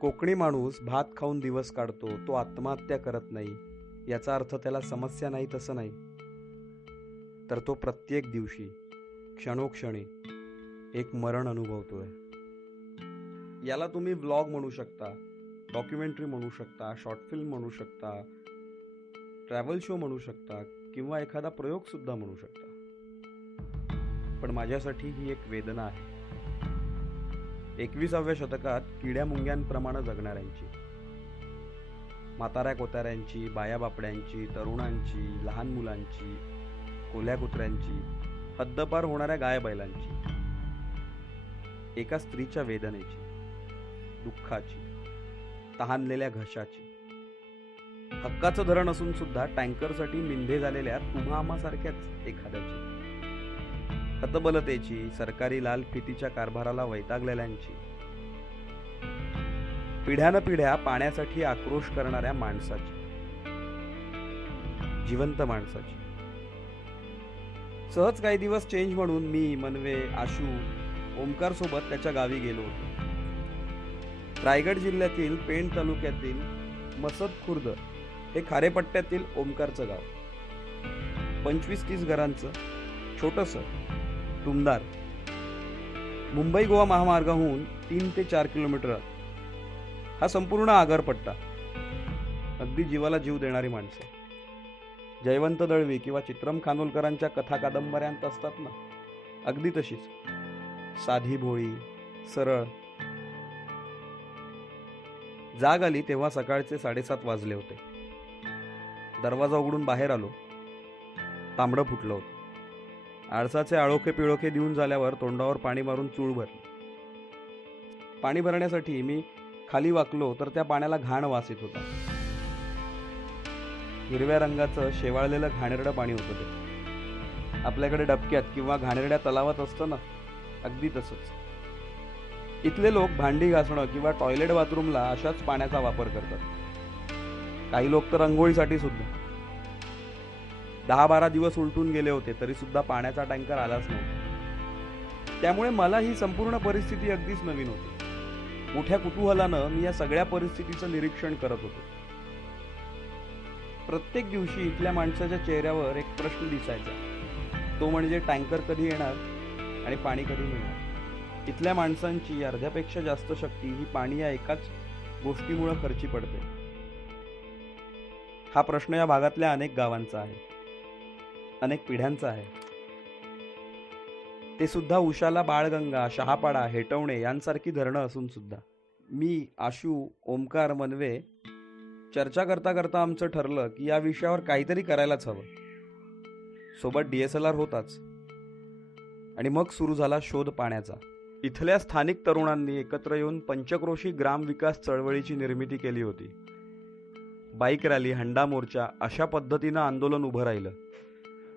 कोकणी माणूस भात खाऊन दिवस काढतो, तो आत्महत्या करत नाही. याचा अर्थ त्याला समस्या नाही तसं नाही, तर तो प्रत्येक दिवशी क्षणोक्षणी एक मरण अनुभवतोय. याला तुम्ही व्लॉग म्हणू शकता, डॉक्युमेंटरी म्हणू शकता, शॉर्ट फिल्म म्हणू शकता, ट्रॅव्हल शो म्हणू शकता किंवा एखादा प्रयोग सुद्धा म्हणू शकता. पण माझ्यासाठी ही एक वेदना आहे. 21व्या शतकात किड्या मुंग्यांप्रमाणे जगणाऱ्यांची, म्हाताऱ्या कोताऱ्यांची, बायाबापड्यांची, तरुणांची, लहान मुलांची, कोल्या कुत्र्यांची, हद्दपार होणाऱ्या गाय बैलांची, एका स्त्रीच्या वेदनेची, दुःखाची, तहानलेल्या घशाची, हक्काचं धरण असून सुद्धा टँकरसाठी मिंधे झालेल्या तुम्हा आम्हासारख्याच एखाद्याची, हतबलतेची, सरकारी लाल फितीच्या कारभाराला वैतागलेल्यांची, पिढ्यानपिढ्या पाण्यासाठी आक्रोश करणाऱ्या माणसाची, जिवंत माणसाची. सहज काही दिवस चेंज म्हणून मी, मनवे, आशू, ओमकार सोबत त्याच्या गावी गेलो होतो. रायगड जिल्ह्यातील पेण तालुक्यातील मसद खुर्द हे खारेपट्ट्यातील ओमकारचं गाव. 25-30 घरांचं छोटंसं टुमदार. मुंबई गोवा महामार्गाहून 3 ते 4 किलोमीटर हा संपूर्ण आगारपट्टा. अगदी जीवाला जीव देणारी माणसं. जयवंत दळवी किंवा चित्रम खानोलकरांच्या कथा कादंबऱ्यांत असतात ना, अगदी तशीच साधी भोळी, सरळ. जाग आली तेव्हा सकाळचे 7:30 वाजले होते. दरवाजा उघडून बाहेर आलो. तांबडं फुटलं होतं. आळसाचे आळोखे पिळोखे देऊन झाल्यावर तोंडावर पाणी मारून चूळ भरली. पाणी भरण्यासाठी मी खाली वाकलो तर त्या पाण्याला घाण वास येत होता. हिरव्या रंगाचं शेवाळलेलं घाणेरडं पाणी होतं ते. आपल्याकडे डबक्यात किंवा घाणेरड्या तलावात असतं ना, अगदी तसंच. इथले लोक भांडी घासणं किंवा टॉयलेट बाथरूमला अशाच पाण्याचा वापर करतात. काही लोक तर अंघोळीसाठी सुद्धा. 10-12 दिवस उलटून गेले होते तरी सुद्धा पाण्याचा टँकर आलाच नव्हता. त्यामुळे मला ही संपूर्ण परिस्थिती अगदीच नवीन होती. मोठ्या कुतूहलानं मी या सगळ्या परिस्थितीचं निरीक्षण करत होतो. प्रत्येक दिवशी इथल्या माणसाच्या चेहऱ्यावर एक प्रश्न दिसायचा. तो म्हणजे टँकर कधी येणार आणि पाणी कधी मिळणार. इथल्या माणसांची अर्ध्यापेक्षा जास्त शक्ती ही पाणी या एकाच गोष्टीमुळे खर्ची पडते. हा प्रश्न या भागातल्या अनेक गावांचा आहे, अनेक पिढ्यांचा आहे. ते सुद्धा उशाला, बाळगंगा, शहापाडा, हेटवणे यांसारखी धरणं असून सुद्धा. मी, आशू, ओमकार, मनवे चर्चा करता करता आमचं ठरलं की या विषयावर काहीतरी करायलाच हवं. सोबत DSLR होताच. आणि मग सुरू झाला शोध पाण्याचा. इथल्या स्थानिक तरुणांनी एकत्र येऊन पंचक्रोशी ग्राम विकास चळवळीची निर्मिती केली होती. बाईक रॅली, हंडा मोर्चा अशा पद्धतीनं आंदोलन उभं राहिलं.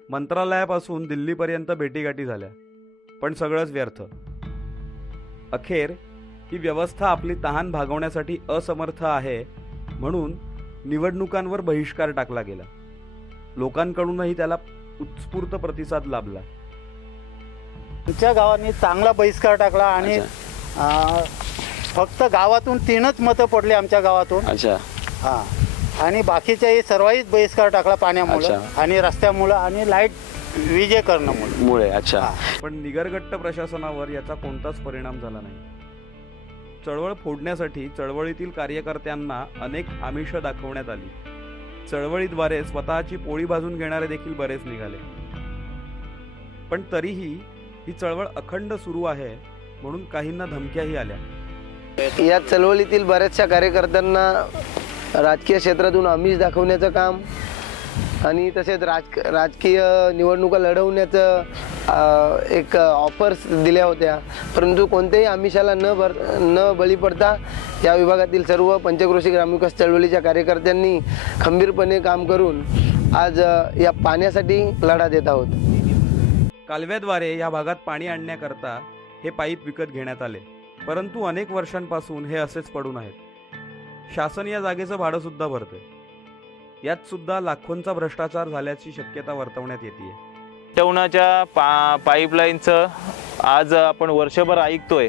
मंत्रालयापासून दिल्लीपर्यंत भेटीगाठी झाल्या, पण सगळंच व्यर्थ. अखेर ही व्यवस्था आपली तहान भागवण्यासाठी असमर्थ आहे म्हणून निवडणुकांवर बहिष्कार टाकला गेला. लोकांकडूनही त्याला उत्स्फूर्त प्रतिसाद लाभला. आमच्या गावांनी चांगला बहिष्कार टाकला आणि फक्त गावातून 3च मतं पडली आमच्या गावातून. अच्छा. हां. आणि बाकीच्याही सर्वच बहिष्कार टाकला पाण्यामुळे आणि रस्त्यामुळे आणि लाईट विजेकरणामुळे. अच्छा. पण निगरगट्ट प्रशासनावर याचा कोणताच परिणाम झाला नाही. चळवळ फोडण्यासाठी चळवळीतील कार्यकर्त्यांना अनेक आमिष दाखवण्यात आली. चळवळीद्वारे स्वतःची पोळी भाजून घेणारे देखील बरेच निघाले. पण तरीही ही चळवळ अखंड सुरू आहे म्हणून काहींना धमक्याही आल्या. या चळवळीतील बऱ्याचशा कार्यकर्त्यांना राजकीय क्षेत्रातून आमिष दाखवण्याचं काम आणि तसेच राजकीय निवडणुका लढवण्याचं एक ऑफर्स दिल्या होत्या, परंतु कोणत्याही आमिषाला न बळी पडता या विभागातील सर्व पंचक्रोशी ग्रामविकास चळवळीच्या कार्यकर्त्यांनी खंबीरपणे काम करून आज या पाण्यासाठी लढा देत आहोत. कालव्याद्वारे या भागात पाणी आणण्याकरता हे पाईप विकत घेण्यात आले, परंतु अनेक वर्षांपासून हे असेच पडून आहेत. शासन या जागेचं भाडं सुद्धा भरते. यात सुद्धा लाखोंचा भ्रष्टाचार झाल्याची शक्यता वर्तवण्यात येते. टवणाच्या पाईपलाईनचं आज आपण वर्षभर ऐकतोय,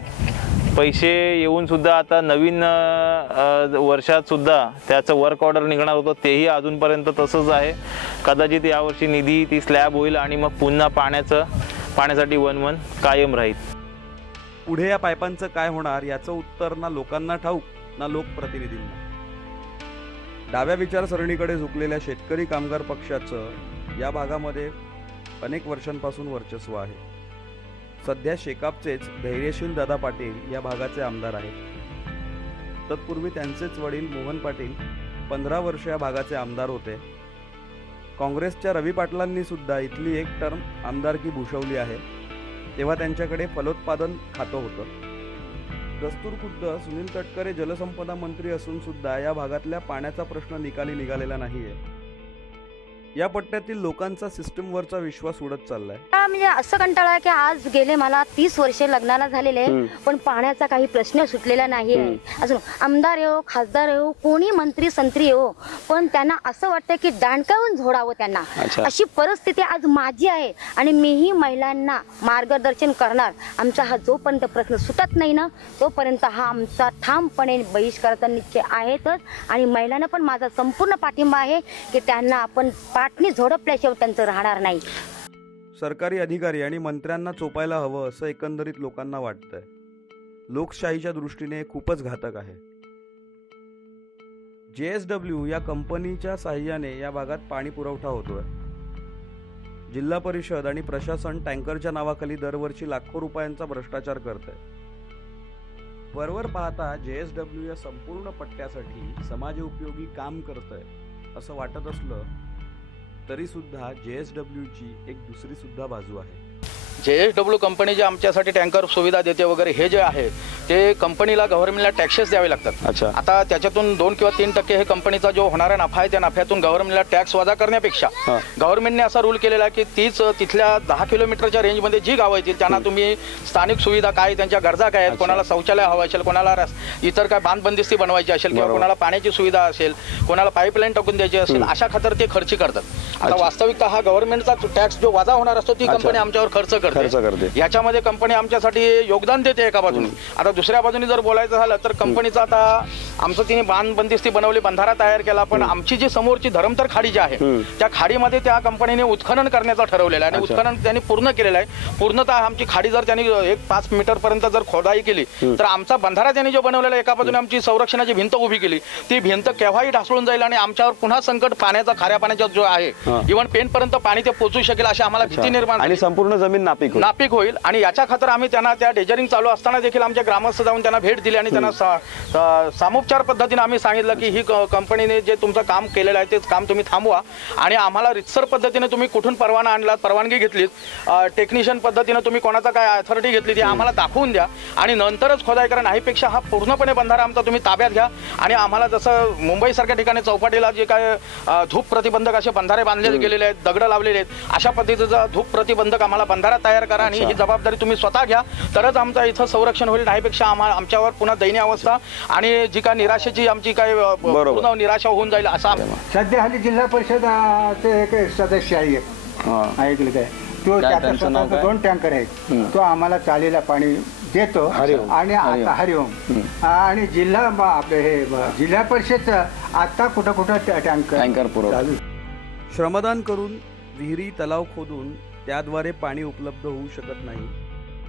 पैसे येऊन सुद्धा आता नवीन वर्षात सुद्धा त्याचं वर्क ऑर्डर निघणार होतं, तेही अजूनपर्यंत तसंच आहे. कदाचित यावर्षी निधी ती स्लॅब होईल आणि मग पुन्हा पाण्यासाठी वणवण कायम राहील. पुढे या पाईपांचं काय होणार याचं उत्तर ना लोकांना ठाऊक ना लोकप्रतिनिधींना. डाव्या विचारसरणीकडे झुकलेल्या शेतकरी कामगार पक्षाचं या भागामध्ये अनेक वर्षांपासून वर्चस्व आहे. सध्या शेकापचेच धैर्यशील दादा पाटील या भागाचे आमदार आहेत. तत्पूर्वी त्यांचेच वडील मोहन पाटील 15 वर्ष या भागाचे आमदार होते. काँग्रेसच्या रवी पाटलांनी सुद्धा इथली एक टर्म आमदारकी भूषवली आहे. तेव्हा त्यांच्याकडे फलोत्पादन खातं होतं. दस्तूर खुद्द सुनील तटकरे जलसंपदा मंत्री असून सुद्धा या भागातल्या पाण्याचा प्रश्न निकाली निघालेला नाहीये. या पट्ट्यातील लोकांचा सिस्टमवरचा विश्वास उडत चाललाय. म्हणजे असं कंटाळा की आज गेले मला 30 वर्षे लग्नाला झालेले, पण पाण्याचा काही प्रश्न सुटलेला नाहीये. अजून आमदार येऊ, खासदार येऊ, कोणी मंत्री संत्री येऊ, पण त्यांना असं वाटतं की दांडकावून झोडावं त्यांना. अशी परिस्थिती आज माझी आहे आणि मीही महिलांना मार्गदर्शन करणार. आमचा हा जोपर्यंत प्रश्न सुटत नाही ना, तोपर्यंत हा आमचा ठामपणे बहिष्काराचा निश्चय आहेतच. आणि महिलांना पण माझा संपूर्ण पाठिंबा आहे की त्यांना आपण पाटणी झोडपल्याशिवाय त्यांचं राहणार नाही. सरकारी अधिकारी आणि मंत्र्यांना चोपायला हवं असं एकंदरीत लोकांना वाटतंय. लोकशाहीच्या दृष्टीने खूपच घातक आहे. JSW या कंपनीच्या साहाय्याने या भागात पाणी पुरवठा होतोय. जिल्हा परिषद आणि प्रशासन टँकरच्या नावाखाली दरवर्षी लाखो रुपयांचा भ्रष्टाचार करतंय. वरवर पाहता JSW या संपूर्ण पट्ट्यासाठी समाजोपयोगी काम करतंय असं वाटत असलं तरी सुद्धा JSW ची एक दुसरी सुद्धा बाजू आहे. JSW कंपनी जे आमच्यासाठी टँकर सुविधा देते वगैरे हे जे आहे ते कंपनीला गव्हर्नमेंटला टॅक्सेस द्यावे लागतात. आता त्याच्यातून 2 किंवा 3% हे कंपनीचा जो होणारा नफा आहे त्या नफ्यातून गव्हर्नमेंटला टॅक्स वजा करण्यापेक्षा गव्हर्नमेंटने असा रूल केलेला आहे की तिथल्या 10 किलोमीटरच्या रेंजमध्ये जी गावं येतील त्यांना तुम्ही स्थानिक सुविधा काय, त्यांच्या गरजा काय आहेत, कोणाला शौचालय हवं असेल, कोणाला इतर काय बांधबंदिस्ती बनवायची असेल किंवा कोणाला पाण्याची सुविधा असेल, कोणाला पाईपलाईन टाकून द्यायची असेल, अशा खातर ते खर्च करतात. आता वास्तविकता हा गव्हर्नमेंटचा टॅक्स जो वजा होणार असतो ती कंपनी आमच्यावर खर्च करते. याच्यामध्ये कंपनी आमच्यासाठी योगदान देते एका बाजूने. आता दुसऱ्या बाजूने जर बोलायचं झालं तर कंपनीचं आता आमचं तिने बांधबंदिस्ती बनवली, बंधारा तयार केला, पण आमची जी समोरची धरमतर खाडी जी आहे त्या खाडीमध्ये त्या कंपनीने उत्खनन करण्याचं ठरवलेलं आहे आणि उत्खनन त्यांनी पूर्ण केलेलं आहे. पूर्णतः आमची खाडी जर त्यांनी 5 मीटर पर्यंत जर खोदाई केली तर आमचा बंधारा त्यांनी जो बनवलेला एका बाजूने आमची संरक्षणाची भिंत उभी केली, ती भिंत केव्हाही ढासळून जाईल आणि आमच्यावर पुन्हा संकट पाण्याचा, खाऱ्या पाण्याचा जो आहे इव्हन पेनपर्यंत पाणी ते पोहोचू शकेल अशी आम्हाला भीती निर्माण आणि संपूर्ण जमीन नापीक होईल. आणि याच्या खातर आम्ही त्यांना त्या डेजरिंग चालू असताना देखील आमच्या ग्रामस्थ जाऊन त्यांना भेट दिली आणि त्यांना सामोपचार पद्धतीने आम्ही सांगितलं की ही कंपनीने जे तुमचं काम केलेलं आहे तेच काम तुम्ही थांबवा आणि आम्हाला रितसर पद्धतीने तुम्ही कुठून परवाना आणलात, परवानगी घेतलीत, टेक्निशियन पद्धतीने तुम्ही कोणाचा काय अथॉरिटी घेतली ती आम्हाला दाखवून द्या आणि नंतरच खोदाई करा. नाहीपेक्षा हा पूर्णपणे बंधारा आमचा तुम्ही ताब्यात घ्या आणि आम्हाला जसं मुंबईसारख्या ठिकाणी चौपाटीला जे काय धूप प्रतिबंधक असे बंधारे बांधले गेलेले आहेत, दगड लावलेले आहेत, अशा पद्धतीचा धूप प्रतिबंधक आम्हाला बंधारा तयार करा आणि ही जबाबदारी तुम्ही स्वतः घ्या, तरच आमचं इथं संरक्षण होईल. नाहीपेक्षा आमच्यावर पुन्हा दयनीय अवस्था आणि जी काय निराशेची आमची काय पूर्ण निराशा होऊन जाईल असा. सध्या हल्ली जिल्हा परिषद एक सदस्य आहे, ऐकलं काय, तो त्याचा स्वतःचा 2 टँकर आहेत, तो आम्हाला चालीला पाणी देतो. आणि आता हरिओम आणि आपले हे जिल्हा परिषद आता कुठं टँकर पुरवठा. श्रमदान करून विहिरी, तलाव खोदून त्याद्वारे पाणी उपलब्ध होऊ शकत नाही,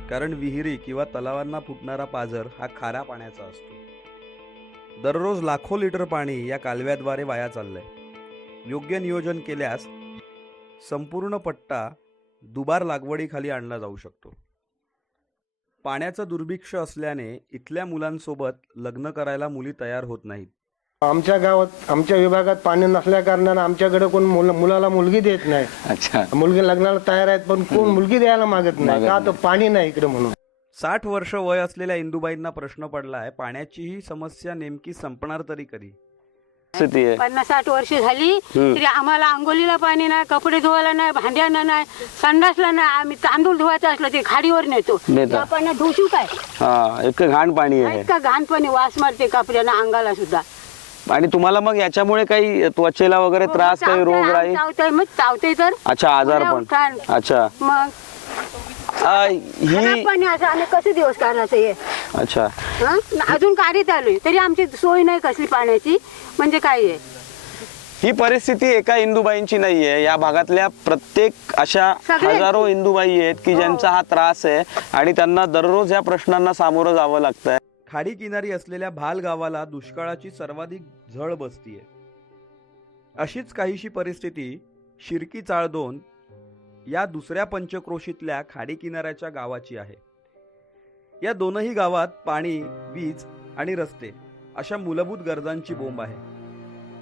कारण विहिरी किंवा तलावांना फुटणारा पाझर हा खाऱ्या पाण्याचा असतो. दररोज लाखो लिटर पाणी या कालव्याद्वारे वाया चाललंय. योग्य नियोजन केल्यास संपूर्ण पट्टा दुबार लागवडीखाली आणला जाऊ शकतो. पाण्याचं दुर्भिक्ष असल्याने इथल्या मुलांसोबत लग्न करायला मुली तयार होत नाहीत. आमच्या गावात, आमच्या विभागात पाणी नसल्या कारणाने आमच्याकडे कोण मुलाला मुलगी देत नाही. मुलगी लग्नाला तयार आहेत पण कोण मुलगी द्यायला मागत नाही का, तर पाणी नाही इकडे म्हणून. 60 वर्ष वय असलेल्या इंदुबाईंना प्रश्न पडलाय, पाण्याची ही समस्या नेमकी संपणार तरी कधी? 50-60 वर्ष झाली तरी आम्हाला आंघोळीला पाणी नाही, कपडे धुवायला नाही, भांड्यांना नाही, संडासला नाही. आम्ही तांदूळ धुवायचं असलं ते खाडीवर नेतो, त्या पाण्यात धुवू काय, इतकं घाण पाणी आहे, इतकं घाण पाणी वास मारते कपड्यांना, अंगाला सुद्धा. आणि तुम्हाला मग याच्यामुळे काही त्वचेला वगैरे त्रास, काही रोग राही? चावतंय तर. अच्छा, आजार पण. अच्छा, मग खराब पाणी असं आम्ही कसे दिवस काढायचं हे अच्छा हं? अजून काढीत आलोय तरी आमची सोय नाही कसली पाण्याची म्हणजे काय आहे. ही परिस्थिती एका इंदुबाईंची नाहीये, या भागातल्या प्रत्येक अशा सगळे- हजारो इंदुबाई आहेत की ज्यांचा हा त्रास आहे आणि त्यांना दररोज या प्रश्नांना सामोरं जावं लागतंय. खाडी किनारी असलेल्या भाल गावाला दुष्काळाची सर्वाधिक झळ बसतीये. अशीच काहीशी परिस्थिती शिर्की चाळ 2 या दुसऱ्या पंचक्रोशीतल्या खाडी किनाऱ्याच्या गावाची आहे. या दोनही गावात पाणी, वीज आणि रस्ते अशा मूलभूत गरजांची बोंब आहे.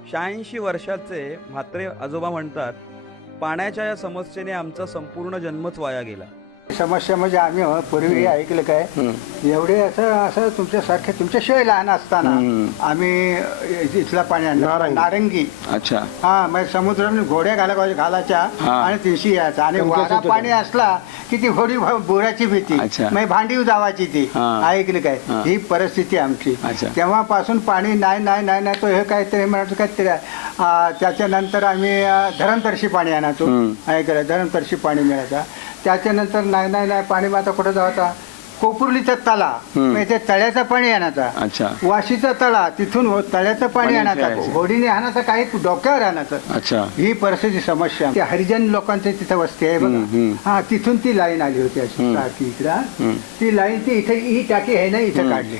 86 वर्षाचे म्हात्रे आजोबा म्हणतात, पाण्याच्या या समस्येने आमचा संपूर्ण जन्मच वाया गेला. समस्या म्हणजे आम्ही पूर्वी ऐकलं काय एवढे असं तुमच्यासारखे तुमच्याशिवाय लहान असताना आम्ही इथला पाणी आणलं नारंगी. अच्छा हा म्हणजे समुद्राने घोड्या घालायच्या आणि तिशी यायचा आणि वारा पाणी असला की ती घोडी बुराची भीती म्हणजे भांडी जावायची ती. ऐकलं काय ही परिस्थिती आमची. तेव्हापासून पाणी नाही तो हे काहीतरी म्हणतो काहीतरी. त्याच्यानंतर आम्ही धरणतर्शी पाणी आणायचो. ऐकलं धरणतर्शी पाणी मिळायचं. त्याच्यानंतर नाही पाणी आता कुठं जायचा कोपुर्लीचा तळा म्हणजे ते तळ्याचं पाणी आणायचा. वाशीचा तळा तिथून तळ्याचं पाणी आणायचं. होडीने आणायचं काही डोक्यावर आणायचं. ही परिस्थिती समस्या. ते हरिजन लोकांची तिथं वस्ती आहे बघा. हा तिथून ती लाईन आली होती अशी टाकी इकडं. ती लाईन ती इथे ही टाकी आहे ना इथं काढली.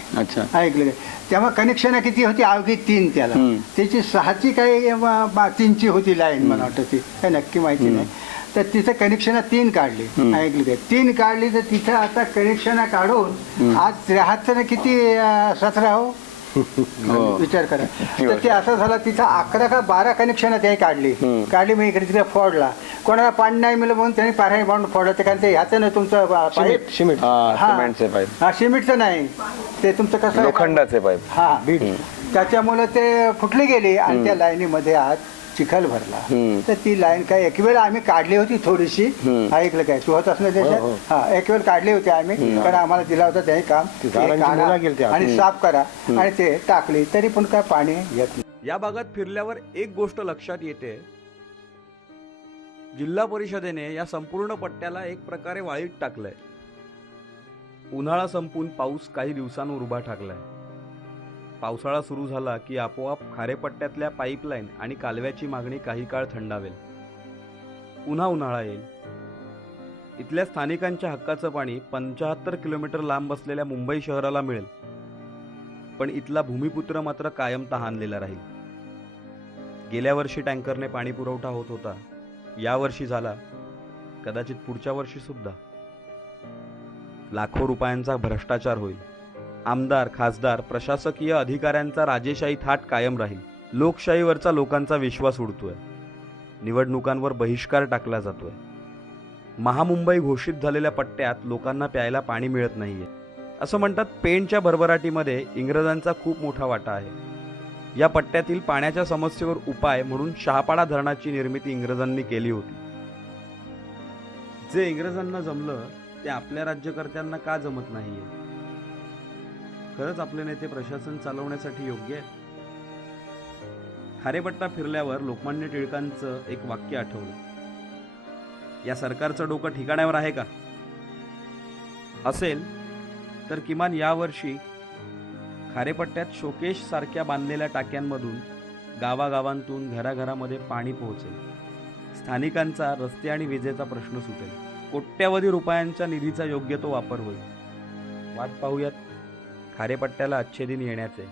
ऐकलं तेव्हा कनेक्शन किती होती अवघी 3 त्याला. त्याची 6ची काही 3ची होती लाईन मला वाटतं. ती काही नक्की माहिती नाही. तर तिथं कनेक्शन 3 काढली. ऐकली काय 3 काढली तर तिथं आता कनेक्शन काढून आज 73 किती 17 हो विचार करा. तर ते असं झालं तिथं 11 का 12 कनेक्शन ते काढली मग इकडे तिकडे फोडला. कोणाला पाणी नाही मिळलं म्हणून त्यांनी पाणी बांधून फोडलं. ते कारण ते ह्याचं नाही तुमचं पाईप सिमेंटचं नाही ते तुमचं कसं लोखंडाचे पाईप. हा त्याच्यामुळे ते फुटली गेली आणि त्या लाईनीमध्ये आज चिखल भरला. तर ती लाईन काय एक वेळ आम्ही काढली होती थोडीशी. ऐकलं काय तू होत असलं त्याच्यात. हा एक वेळ काढली होती आम्ही कारण आम्हाला दिला होता त्याही काम आणि साफ करा आणि ते टाकली तरी पण काय पाणी येत नाही. या भागात फिरल्यावर एक गोष्ट लक्षात येते, जिल्हा परिषदेने या संपूर्ण पट्ट्याला एक प्रकारे वाळीत टाकलंय. उन्हाळा संपून पाऊस काही दिवसांवर उभा ठाकलाय. पावसाळा सुरू झाला की आपोआप खारेपट्ट्यातल्या पाईपलाईन आणि कालव्याची मागणी काही काळ थंडावेल. पुन्हा उन्हाळा येईल. इथल्या स्थानिकांच्या हक्काचं पाणी 75 किलोमीटर लांब असलेल्या मुंबई शहराला मिळेल. पण इथला भूमिपुत्र मात्र कायम तहानलेला राहील. गेल्या वर्षी टँकरने पाणी पुरवठा होत होता. यावर्षी झाला, कदाचित पुढच्या वर्षी सुद्धा. लाखो रुपयांचा भ्रष्टाचार होईल. आमदार, खासदार, प्रशासकीय अधिकाऱ्यांचा राजेशाही थाट कायम राहील. लोकशाहीवरचा लोकांचा विश्वास उडतोय. निवडणुकांवर बहिष्कार टाकला जातोय. महामुंबई घोषित झालेल्या पट्ट्यात लोकांना प्यायला पाणी मिळत नाहीये. असं म्हणतात पेणच्या भरभराटीमध्ये इंग्रजांचा खूप मोठा वाटा आहे. या पट्ट्यातील पाण्याच्या समस्येवर उपाय म्हणून शहापाडा धरणाची निर्मिती इंग्रजांनी केली होती. जे इंग्रजांना जमलं ते आपल्या राज्यकर्त्यांना का जमत नाहीये? खरंच आपले नेते प्रशासन चालवण्यासाठी योग्य आहेत? खारेपट्टा फिरल्यावर लोकमान्य टिळकांचं एक वाक्य आठवलं, या सरकारचं डोकं ठिकाण्यावर आहे का? असेल तर किमान यावर्षी खारेपट्ट्यात शोकेश सारख्या बांधलेल्या टाक्यांमधून गावागावांतून घराघरामध्ये पाणी पोहोचेल. स्थानिकांचा रस्ते आणि विजेचा प्रश्न सुटेल. कोट्यवधी रुपयांच्या निधीचा योग्य तो वापर होईल. वाट पाहूयात खारेपट्ट्याला अच्छे दिन येण्याचे.